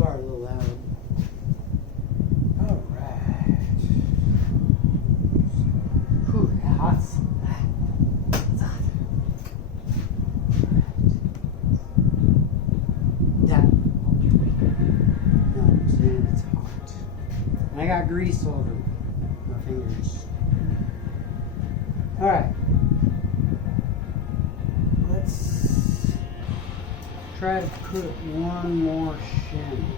car a little loud. All right. Whew, hot. It's hot. That. No, I'm saying it's hot. And I got grease all over my fingers. All right. Let's try to put one more shim in there.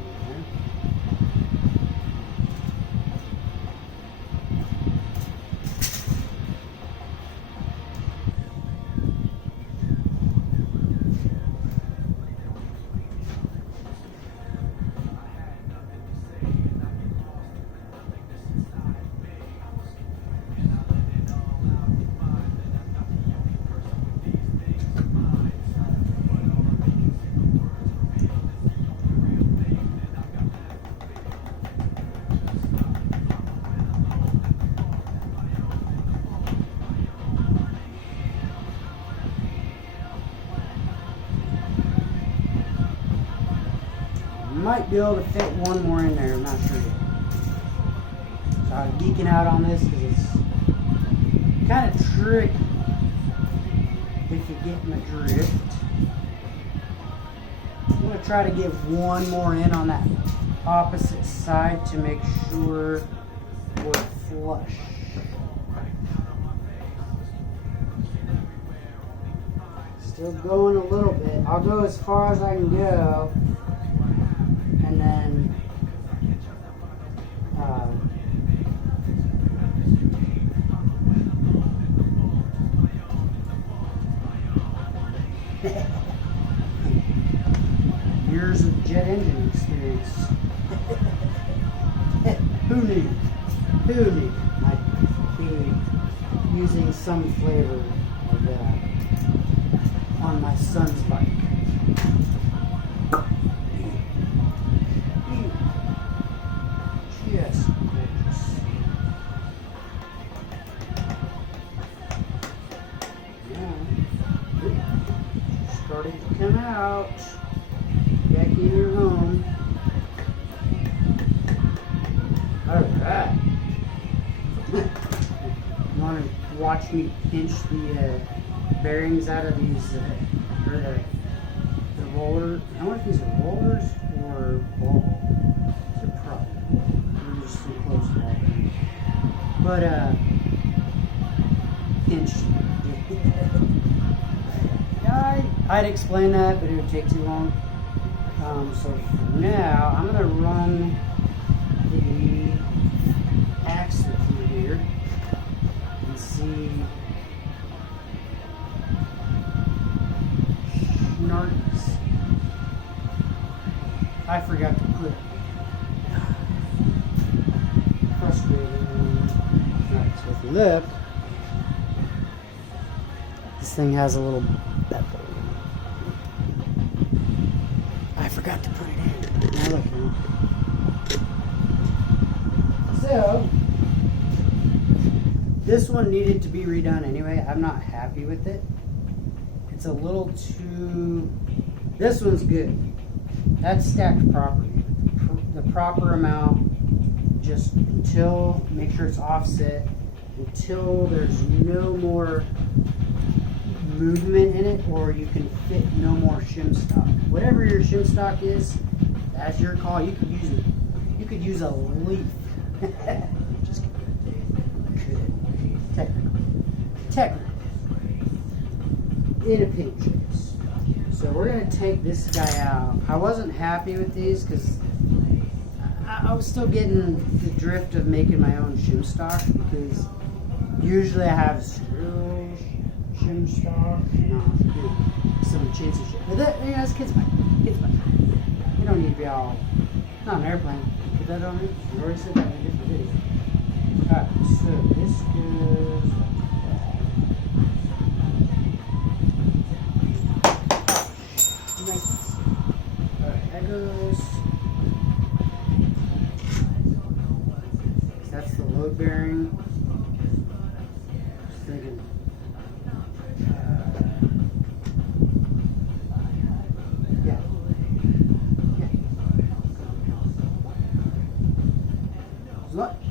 Might be able to fit one more in there, I'm not sure yet. So I'm geeking out on this because it's kind of tricky if you get my drift. I'm going to try to get one more in on that opposite side to make sure we're flush. Still going a little bit. I'll go as far as I can go. And then years of jet engine experience. Who knew? Who knew? I'd be using some flavor of that on my son's bike. Yes, gorgeous. Yeah. Starting to come out. Back in your home. Alright. You want to watch me pinch the bearings out of these, or the roller? I don't know if these are rollers or ball. Too close to that. But pinch. Yeah, I'd explain that, but it would take too long. So for now, I'm gonna run the axle through here and see. Snarkies. I forgot to put. Alright, so if you look, this thing has a little bevel. I forgot to put it in. Now look now. So, this one needed to be redone anyway. I'm not happy with it. It's a little too... This one's good. That's stacked properly. The proper amount. Just until, make sure it's offset, until there's no more movement in it, or you can fit no more shim stock. Whatever your shim stock is, that's your call. You could use it. You could use a leaf. Just could. Technically. In a pinch case. So we're gonna take this guy out. I wasn't happy with these because I was still getting the drift of making my own shim stock, because usually I have screw shim stock, some chintzy shit. But that, it's kids' bike. Kids' bike. You don't need to be all, not an airplane. Put that on it. You already said that in a different video. Alright, so this goes. Nice. Alright, that goes. That's the load bearing. Just thinking. Yeah.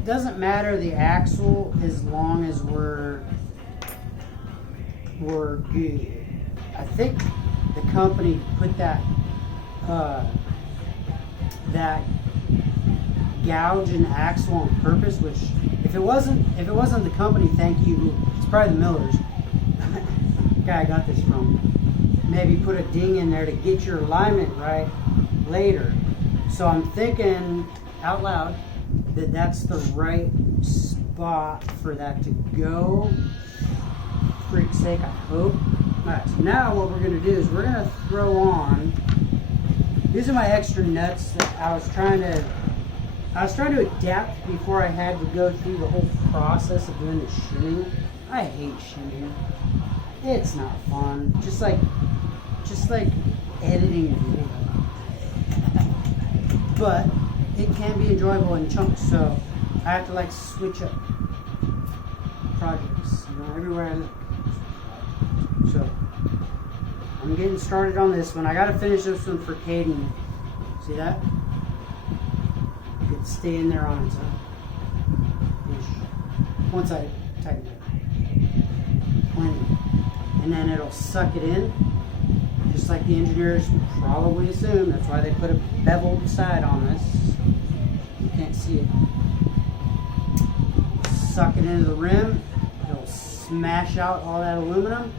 doesn't matter the axle as long as we're good. I think the company put that gouge in the axle on purpose, which if it wasn't the company, thank you, it's probably the Millers. Guy I got this from. Maybe put a ding in there to get your alignment right later. So I'm thinking out loud that that's the right spot for that to go. Freak's sake, I hope. Alright, so now what we're going to do is we're going to throw on, these are my extra nuts that I was trying to adapt before I had to go through the whole process of doing the shimming. I hate shimming. It's not fun. Just like editing video. But it can be enjoyable in chunks, so I have to like switch up projects, you know, everywhere I live. So I'm getting started on this one. I gotta finish this one for Caden. See that? It's staying there on its own. Once I tighten it. And then it'll suck it in. Just like the engineers probably assume. That's why they put a beveled side on this. You can't see it. Suck it into the rim. It'll smash out all that aluminum.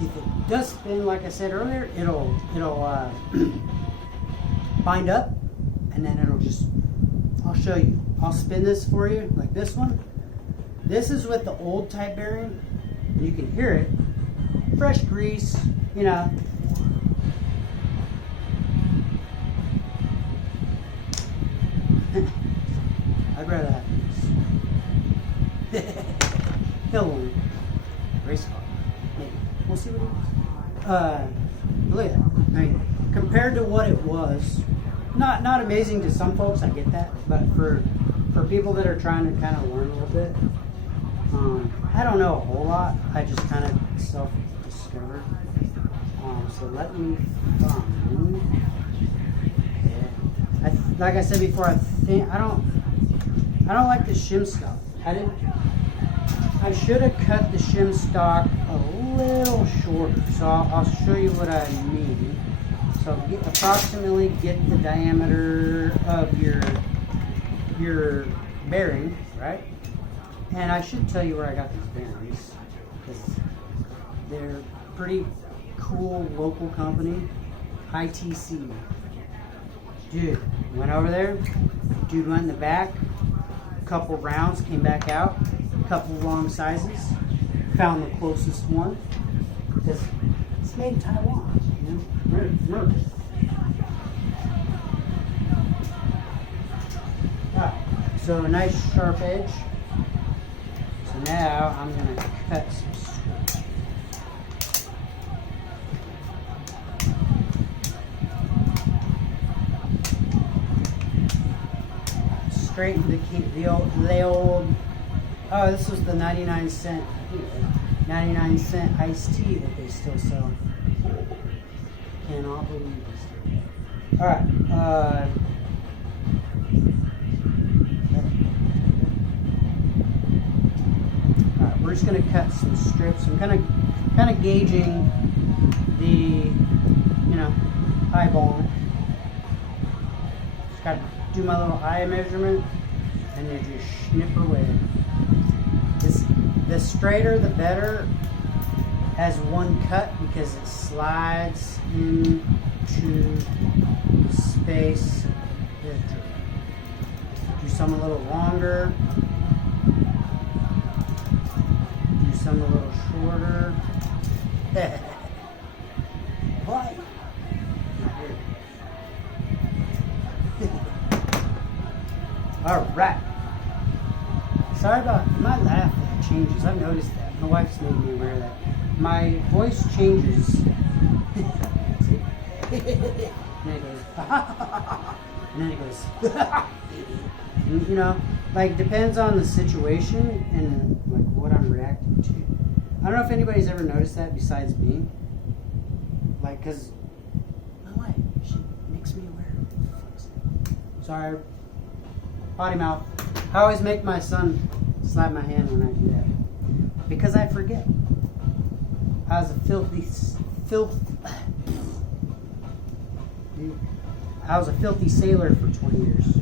If it does spin, like I said earlier, it'll bind up, and then it'll just, I'll show you. I'll spin this for you, like this one. This is with the old type bearing, and you can hear it. Fresh grease, you know. I'd rather have this. He'll win. Race car. Maybe. We'll see what it is. Look at that. I mean, compared to what it was, not amazing to some folks, I get that, but for people that are trying to kind of learn a little bit, I don't know a whole lot. I just kind of self-discovered. So let me find. Like I said before, I don't like the shim stock. I should have cut the shim stock a little shorter. So I'll show you what I mean. So approximately get the diameter of your bearing, right? And I should tell you where I got these bearings, because they're pretty cool local company, ITC. Dude, went over there. Dude went in the back. A couple rounds came back out. A couple wrong sizes. Found the closest one. Because it's made in Taiwan. You know, Merc. Alright, so a nice sharp edge. So now I'm going to cut some strips. Straight into the old, oh, this was the 99-cent iced tea that they still sell. Cannot believe this. Alright, we're just going to cut some strips. I'm kind of gauging the, eyeball. Just got to do my little eye measurement, and then just snip away. The straighter, the better, as one cut, because it slides into space. Do some a little longer. Do some a little shorter. What? All right. Sorry about my laugh changes. I've noticed that. My wife's made me aware of that. My voice changes. See? And then it goes, and then it goes, like depends on the situation and like what I'm reacting to. I don't know if anybody's ever noticed that besides me. Like, cause my wife, she makes me aware. Sorry. Potty mouth. I always make my son slap my hand when I do that because I forget. I was a filthy sailor for 20 years.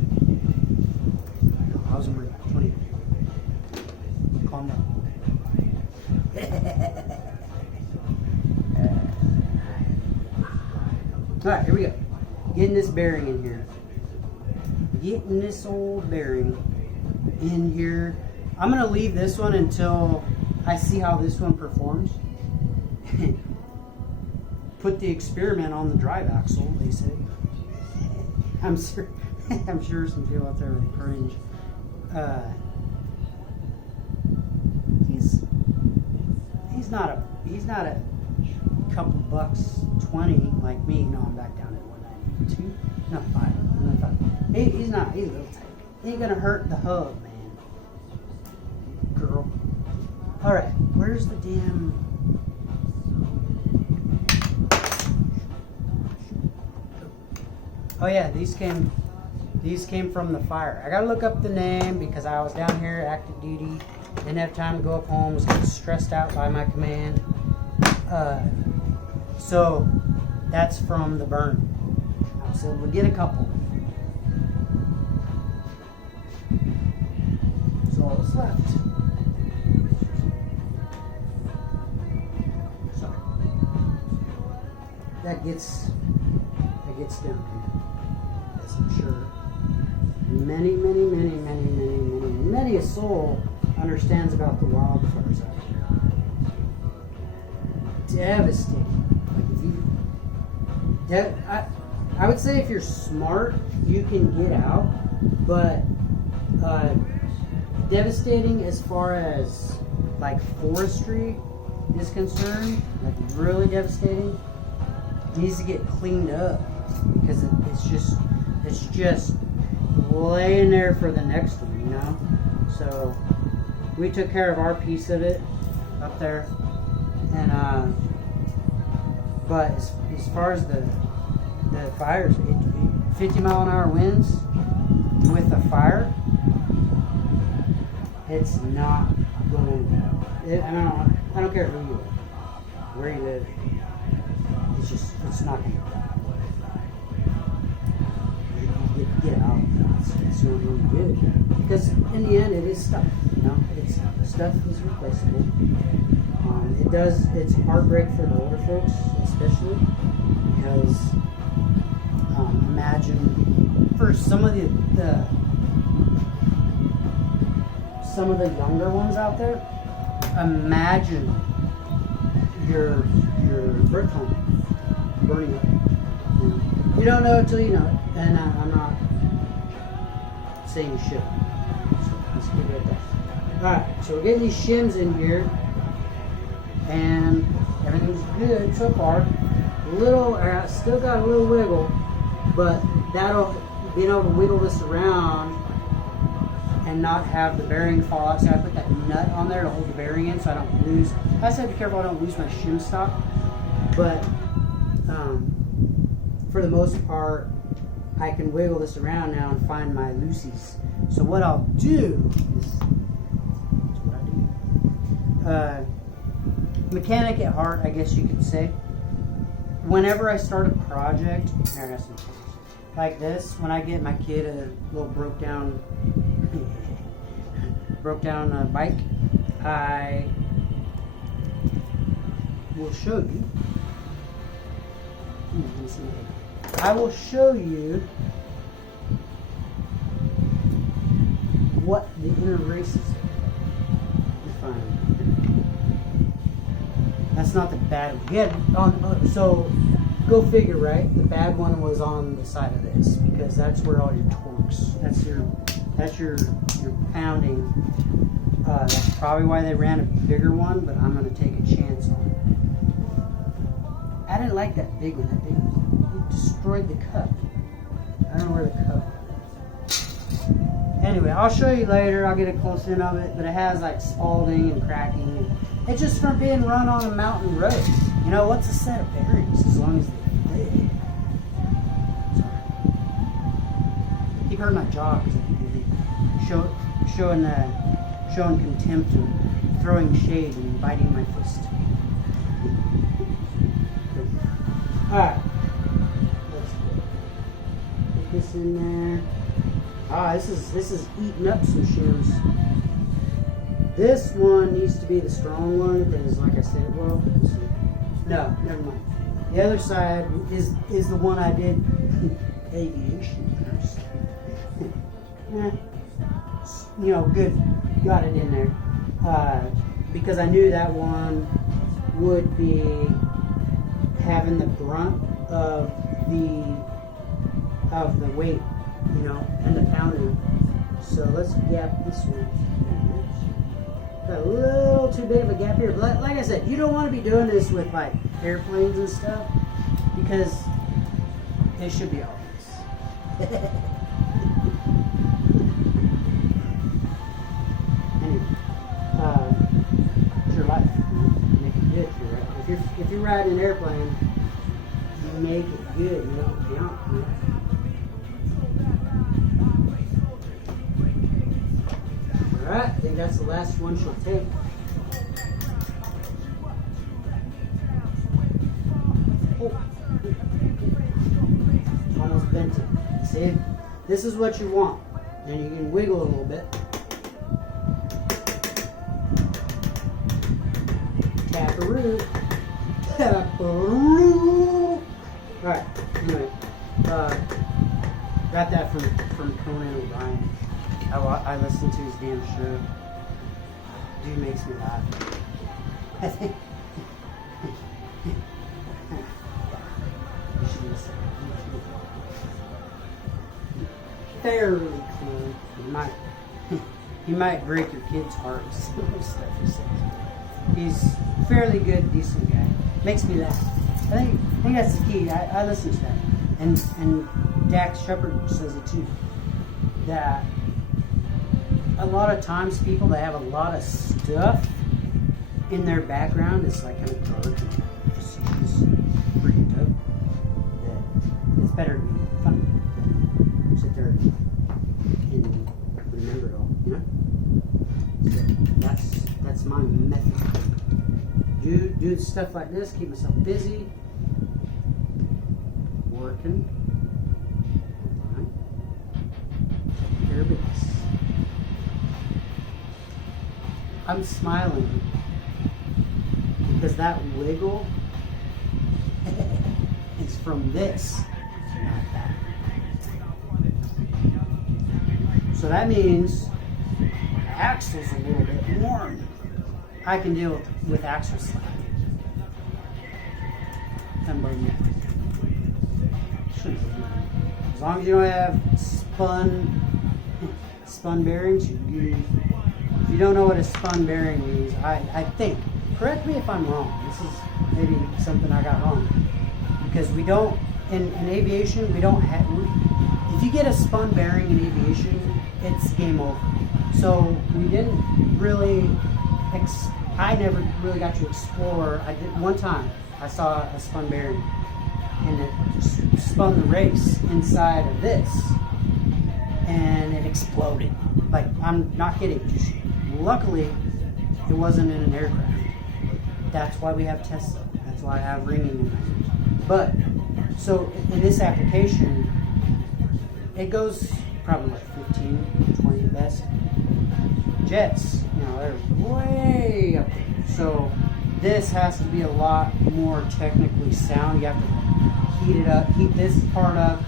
No, I was a Marine 20 years. Calm down. Alright, here we go. Getting this bearing in here. Getting this old bearing in here. I'm going to leave this one until I see how this one performs. Put the experiment on the drive axle, they say. I'm sure some people out there will cringe. He's not a couple bucks 20 like me. No, I'm back down at 192. No, 5. He's not. He's a little tight. He ain't gonna hurt the hub, man. Girl. All right. Where's the damn? Oh yeah, these came from the fire. I gotta look up the name because I was down here active duty. Didn't have time to go up home. Was getting stressed out by my command. So that's from the burn. So we'll get a couple. That's all that's left. So that gets down here. As I'm sure many a soul understands about the wildfires out here. Devastating. Like if you, I would say if you're smart, you can get out, but devastating as far as like forestry is concerned, like really devastating, needs to get cleaned up because it's just laying there for the next one, you know. So we took care of our piece of it up there, and but as far as the fires, 50-mile-an-hour winds with a fire, it's not going. I don't care who you are, where you live. It's not going to. Get out. It's not really good because in the end, it is stuff. You know, stuff is replaceable. It's heartbreak for the older folks, especially because imagine for some of the younger ones out there, imagine your birth home burning up. You don't know until you know it, and I'm not saying you should. So let's keep it at that. Alright, so we're getting these shims in here, and everything's good so far. Still got a little wiggle, but being able to wiggle this around and not have the bearing fall out. So I put that nut on there to hold the bearing in so I don't lose. I just have to be careful I don't lose my shim stock, but for the most part, I can wiggle this around now and find my loosies. So what I'll do is, mechanic at heart, I guess you could say. Whenever I start a project, like this, when I get my kid a little broke down bike, I will show you. I will show you what the inner races are. Fine. That's not the bad one. Yeah, so go figure, right? The bad one was on the side of this because that's where all your torques. That's your pounding. That's probably why they ran a bigger one, but I'm going to take a chance on it. I didn't like that big one. That big one. It destroyed the cup. I don't know where the cup is. Anyway, I'll show you later. I'll get a close in of it, but it has like spalding and cracking. It's just from being run on a mountain road. You know, what's a set of bearings as long as they fit? Sorry. Keep hurting my jaw because showing contempt and throwing shade and biting my fist. Alright. Let's put this in there. Ah, this is eating up some shims. This one needs to be the strong one because, like I said, well, let's see. No, never mind. The other side is the one I did aviation first. You know, good, got it in there because I knew that one would be having the brunt of the weight, you know, and the pounding. So let's gap this one. Got a little too big of a gap here. But like I said, you don't want to be doing this with like airplanes and stuff because it should be obvious. Anyway, it's your life. You make it good if you're riding an airplane, you make it good. You don't count. You know? Alright, I think that's the last one she'll take. Oh. Almost bent it. See? This is what you want. And you can wiggle a little bit. Tap-a-roo. Tap-a-roo. Alright, anyway. Got that from Conan O'Brien. I listen to his damn show. Dude makes me laugh. I think. Fairly clean. He might break your kid's heart with some of the stuff he says. He's a fairly good, decent guy. Makes me laugh. I think that's the key. I listen to that. And Dax Shepard says it too. That a lot of times people that have a lot of stuff in their background is like kind of dark and facetious, pretty dope. That it's better to be funny than sit there and remember it all, you know? So that's my method. Do stuff like this, keep myself busy, working. Here it is. I'm smiling because that wiggle is from this, not that. So that means the axle's a little bit warm. I can deal with axle slack. As long as you don't have spun bearings, if you don't know what a spun bearing means, I think, correct me if I'm wrong, this is maybe something I got wrong, because we don't, in aviation, we don't have, if you get a spun bearing in aviation, it's game over. So we didn't really, I never really got to explore. I did one time, I saw a spun bearing, and it just spun the race inside of this, and it exploded. Like, I'm not kidding. Just luckily, it wasn't in an aircraft. That's why we have Tesla. That's why I have ringing in my ears. But, so in this application, it goes probably like 15, 20 at best. Jets, you know, they're way up there. So this has to be a lot more technically sound. You have to heat it up, heat this part up,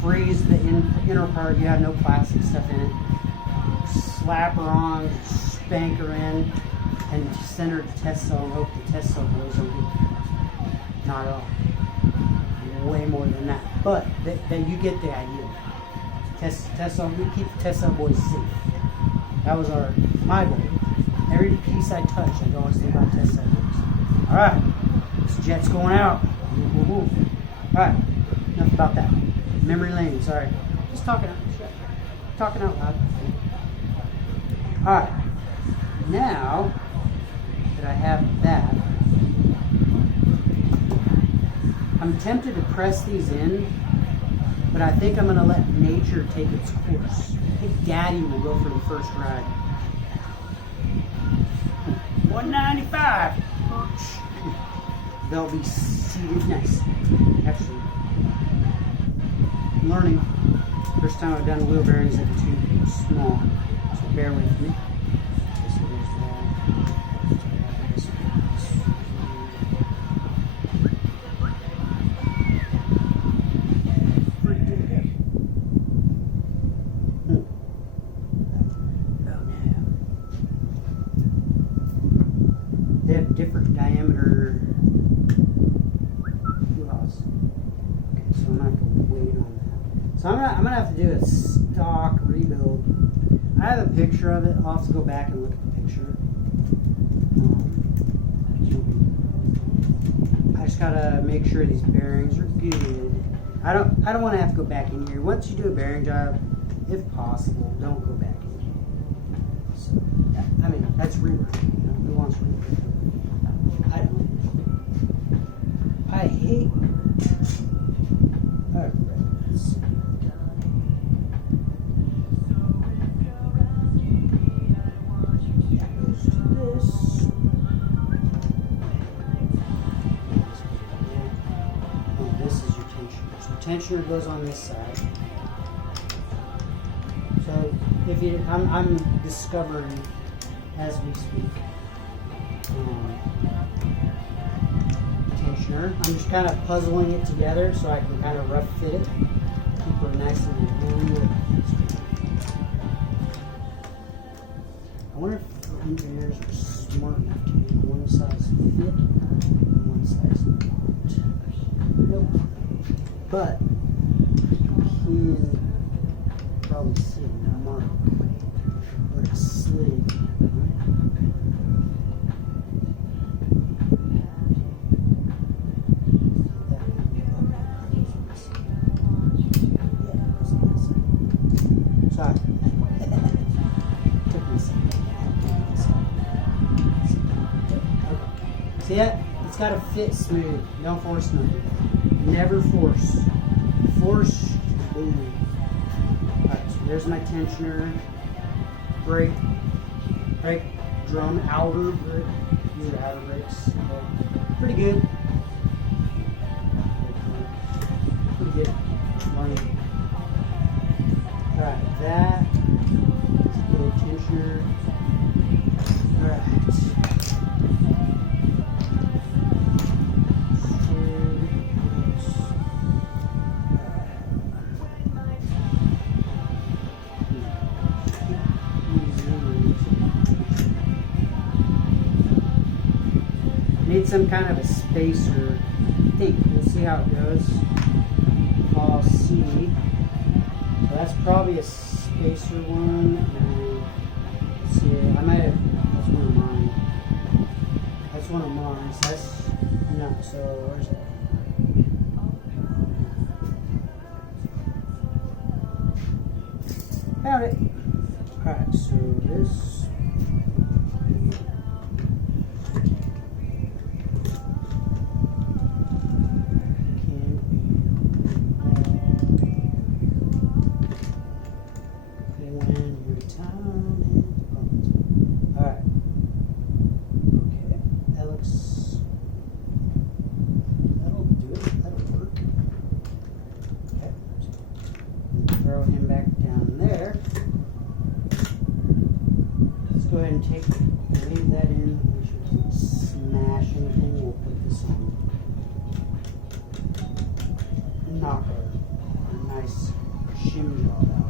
freeze the inner part. You have no plastic stuff in it. Slap her on, spank her in, and send her to test cell and hope the test cell blows over. Not at all. Way more than that. But then you get the idea. Test cell. We keep the test cell boys safe. That was my goal. Every piece I touch, I always think about test cell boys. All right, this jet's going out. Woo, woo, woo. All right, enough about that. Memory lane. Sorry, just talking out loud. All right, now that I have that, I'm tempted to press these in, But I think I'm going to let nature take its course. I think Daddy will go for the first ride. 195. They'll be seated nice. Actually, learning. First time I've done wheel bearings that are too small. So bear with me. So there's that. They have different diameter wheels. Okay, so I'm gonna have to wait on that. So I'm gonna have to do a stock rebuild. I have a picture of it. I'll have to go back and look at the picture. I just gotta make sure these bearings are good. I don't want to have to go back in here. Once you do a bearing job, if possible, don't go back in here. So, I mean, that's rework. You know, who wants rework? I don't. I hate. Alright, let's see. That goes to this. Oh, this is your tensioner. So tensioner goes on this side. So if you, I'm discovering as we speak. Tensioner. I'm just kind of puzzling it together so I can kind of rough fit it. Keep it nice and warm. I wonder if the engineers are smart enough to make one size fit and one size not. Nope. But you can probably see a mark where it's slid. Sorry. Took me a second. See that? It's got to fit smooth. Don't force nothing. Never force. Force, boom. Alright, so there's my tensioner. Brake drum, outer brake. These are outer brakes. Pretty good. Pretty good. Learning. Alright, that is a good tensioner. Alright. Need some kind of a spacer. I think we'll see how it goes. I'll see. So that's probably a spacer one. Let's see. I might have. That's one of mine. That's one of mine. So that's no. So where's that? Found it. All right. So this. Throw him back down there. Let's go ahead and leave that in. Make sure it doesn't smash anything. We'll put this on. Knock our nice shim job out.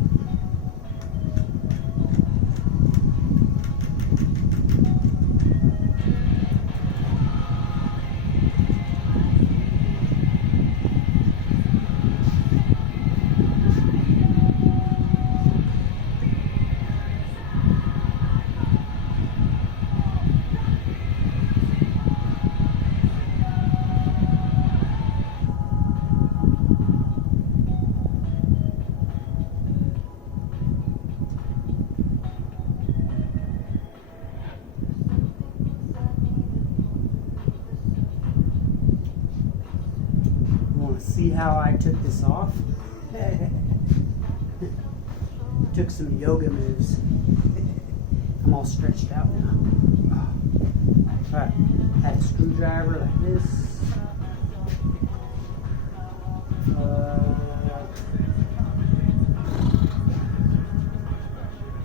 See how I took this off? Took some yoga moves. I'm all stretched out now. Alright, had a screwdriver like this.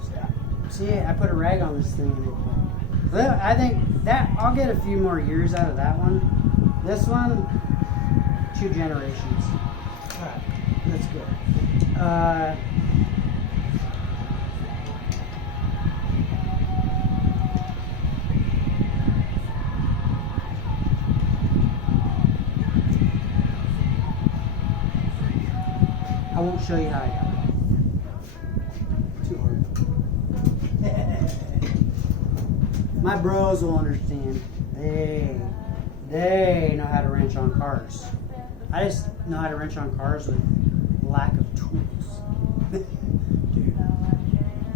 Stop. See, I put a rag on this thing. Well, I think that I'll get a few more years out of that one. This one, 2 generations. Alright, that's good. I won't show you how I got it. Too hard. My bros will understand. They know how to wrench on cars. I just know how to wrench on cars with lack of tools. Dude,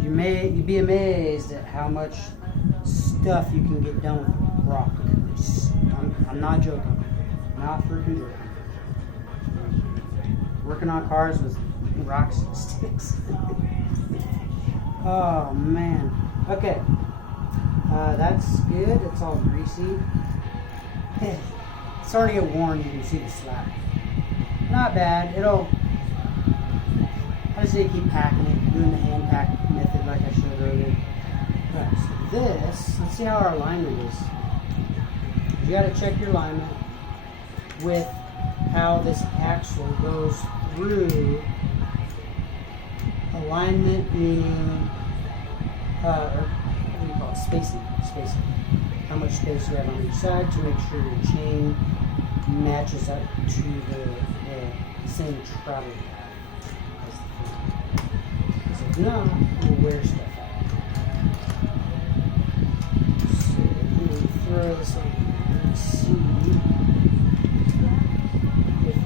you'd be amazed at how much stuff you can get done with rock. I'm not joking. Not freaking joking. Working on cars with rocks and sticks. Oh man. Okay. That's good. It's all greasy. It's starting to get worn. You can see the slack. Not bad. I just need to keep packing it, doing the hand pack method like I showed earlier. Right, so let's see how our alignment is. You got to check your alignment with how this axle goes through. Alignment meaning, what do you call it? Spacing. How much space you have on each side to make sure your chain matches up to the same travel path. Because if not, you'll wear stuff out. So I'm going to throw this on and see if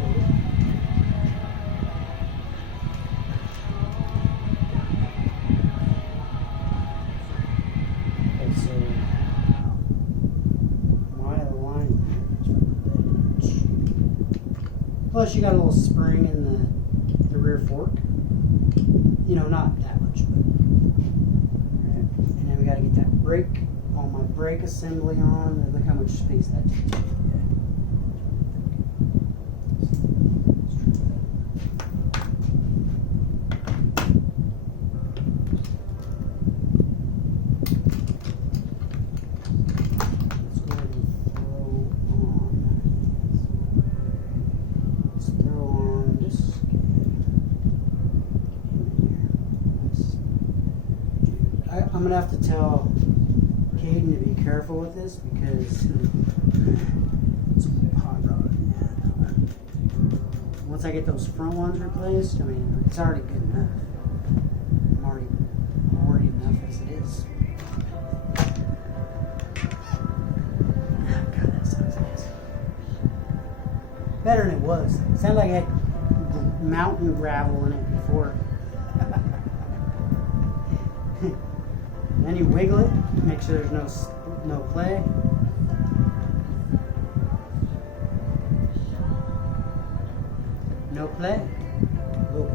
plus, you got a little spring in the rear fork. You know, not that much, but. Right. And then we got to get that brake, all my brake assembly on. And look how much space that takes. I'm gonna have to tell Caden to be careful with this because it's a hot rod. Once I get those front ones replaced, I mean, it's already good enough. I'm already enough as it is. God, that sounds nice. Better than it was. It sounded like it had mountain gravel in it before. Then you wiggle it, make sure there's no play. No play. Little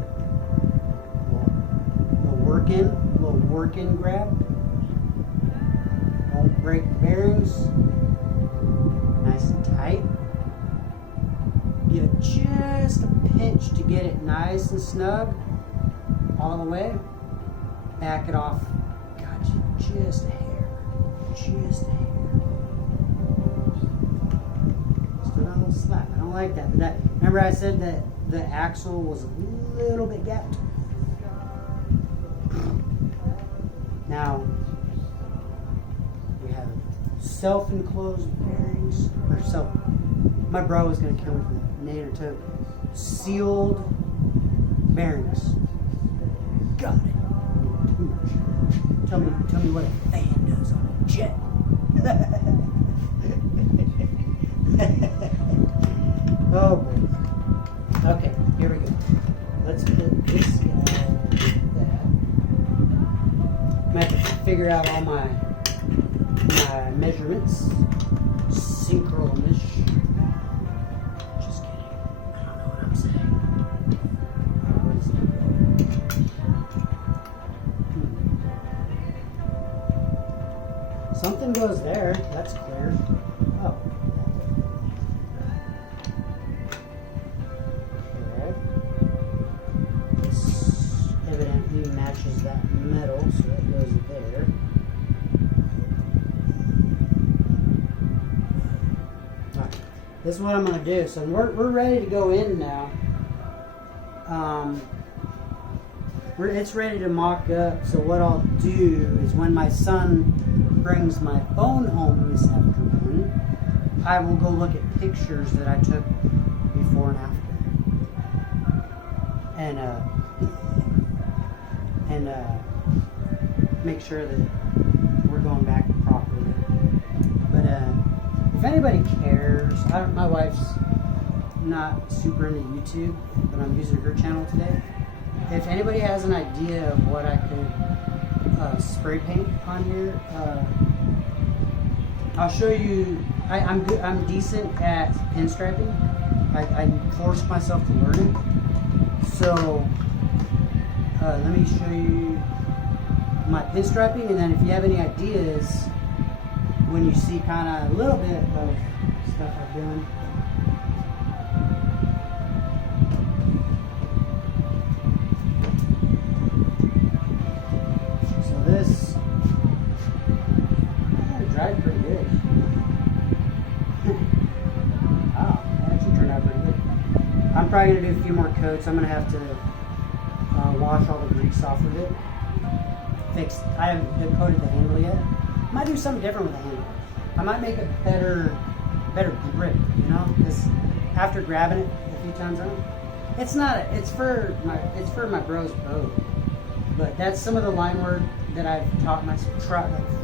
work in grab. Don't break the bearings. Nice and tight. Give it just a pinch to get it nice and snug all the way. Back it off. Just a hair. Still got a little slack. I don't like that. But remember I said that the axle was a little bit gapped? Now, we have self-enclosed bearings. My bro was going to kill me for Nader too. Sealed bearings. Got it. Tell me what a fan does on a jet. Oh boy. Okay, here we go. Let's put this guy there. I'm gonna have to figure out all my measurements. Synchro-ish. Just kidding. I don't know what I'm saying. something goes there. That's clear. Oh. Okay. This evidently matches that metal, so that goes there. Alright. This is what I'm going to do. So we're ready to go in now. It's ready to mock up. So what I'll do is when my son brings my phone home this afternoon, I will go look at pictures that I took before and after, and make sure that we're going back properly. But if anybody cares, my wife's not super into YouTube, but I'm using her channel today. If anybody has an idea of what I could spray paint on here, I'll show you. I'm good. I'm decent at pinstriping. I forced myself to learn it. So let me show you my pinstriping, and then if you have any ideas, when you see kind of a little bit of stuff I've done. This dried pretty good. Wow, that actually turned out pretty good. I'm probably going to do a few more coats. I'm going to have to wash all the grease off of it. I haven't coated the handle yet. I might do something different with the handle. I might make a better grip, you know, because after grabbing it a few times around, it's for my bro's boat. But that's some of the line work that I've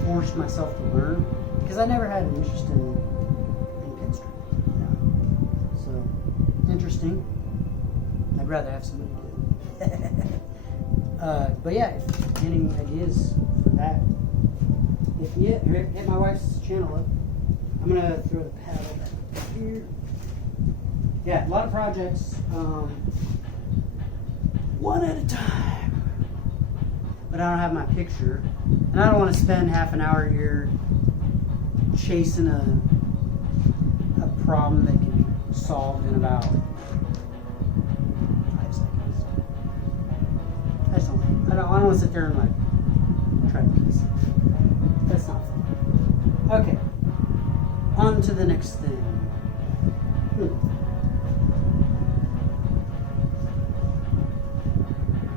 forced myself to learn, because I never had an interest in pinstriping. You know? So interesting. I'd rather have somebody do it. But yeah, if any ideas for that, hit my wife's channel up. I'm gonna throw the paddle back here. Yeah, a lot of projects, one at a time. But I don't have my picture, and I don't want to spend half an hour here chasing a problem that can be solved in about 5 seconds. I don't want to sit there and like try to piece it. That's not fun. Okay, on to the next thing.